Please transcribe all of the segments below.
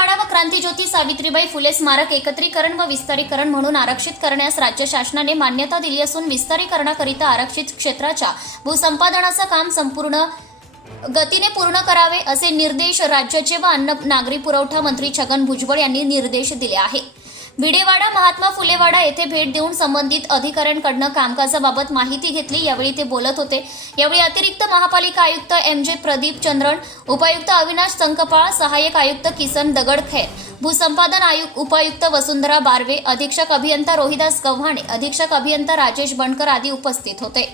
मराठवाडा व क्रांतीज्योती सावित्रीबाई फुले स्मारक एकत्रीकरण व विस्तारीकरण म्हणून आरक्षित करण्यास राज्य शासनाने मान्यता दिली असून विस्तारीकरणाकरिता आरक्षित क्षेत्राच्या भूसंपादनाचं काम संपूर्ण गतीने पूर्ण करावे असे निर्देश राज्याचे व अन्न नागरी पुरवठा मंत्री छगन भुजबळ यांनी निर्देश दिले आहे भिडेवाडा महात्मा फुलेवाडा येथे भेट देऊन संबंधित अधिकाऱ्यांकडनं कामकाजाबाबत माहिती घेतली. यावेळी ते बोलत होते. यावेळी अतिरिक्त महापालिका आयुक्त एम जे प्रदीप चंद्रन उपायुक्त अविनाश संकपाळ सहाय्यक आयुक्त किसन दगडखेर भूसंपादन आयुक्त उपायुक्त वसुंधरा बारवे अधीक्षक अभियंता रोहिदास गव्हाणे अधीक्षक अभियंता राजेश बनकर आदी उपस्थित होते.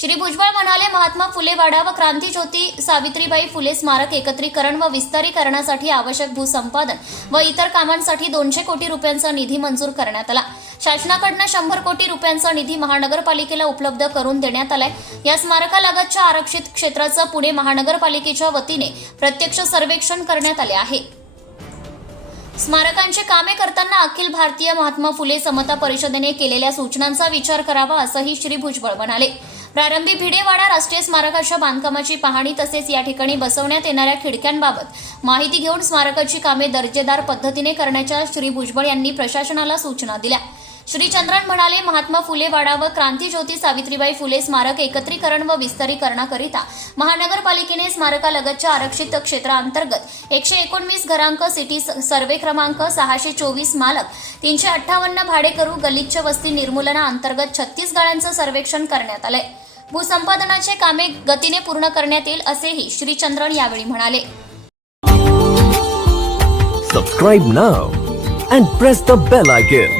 श्री भुजबळ म्हणाले महात्मा फुले वाडा व क्रांतीज्योती सावित्रीबाई फुले स्मारक एकत्रीकरण व विस्तारीकरणासाठी आवश्यक भूसंपादन व इतर कामांसाठी दोनशे कोटी रुपयांचा निधी मंजूर करण्यात आला. शासनाकडनं शंभर कोटी रुपयांचा निधी महानगरपालिकेला उपलब्ध करून देण्यात आलाय. या स्मारकालगतच्या आरक्षित क्षेत्राचं पुणे महानगरपालिकेच्या वतीने प्रत्यक्ष सर्वेक्षण करण्यात आले आहे. स्मारकांचे कामे करताना अखिल भारतीय महात्मा फुले समता परिषदेने केलेल्या सूचनांचा विचार करावा असंही श्री भुजबळ म्हणाले. प्रारंभी भिडेवाडा राष्ट्रीय स्मारकाच्या बांधकामाची पाहणी तसेच या ठिकाणी बसवण्यात येणाऱ्या खिडक्यांबाबत माहिती घेऊन स्मारकाची कामे दर्जेदार पद्धतीने करण्याच्या श्री भुजबळ यांनी प्रशासनाला सूचना दिल्या. श्रीचंद्रन म्हणाले महात्मा फुले वाडा व क्रांतीज्योती सावित्रीबाई फुले स्मारक एकत्रीकरण व विस्तारीकरणाकरिता महानगरपालिकेने स्मारकालगतच्या आरक्षित क्षेत्राअंतर्गत एकशे एकोणवीस घरांक सिटी स- सर्वे क्रमांक सहाशे चोवीस मालक तीनशे अठ्ठावन्न भाडेकरू गलिच्छ वस्ती निर्मूलना अंतर्गत छत्तीस गाळ्यांचं सर्वेक्षण करण्यात आलंय. भूसंपादनाचे कामे गतीने पूर्ण करण्यात येईल असेही श्रीचंद्रन यावेळी म्हणाले. Subscribe now and press the bell icon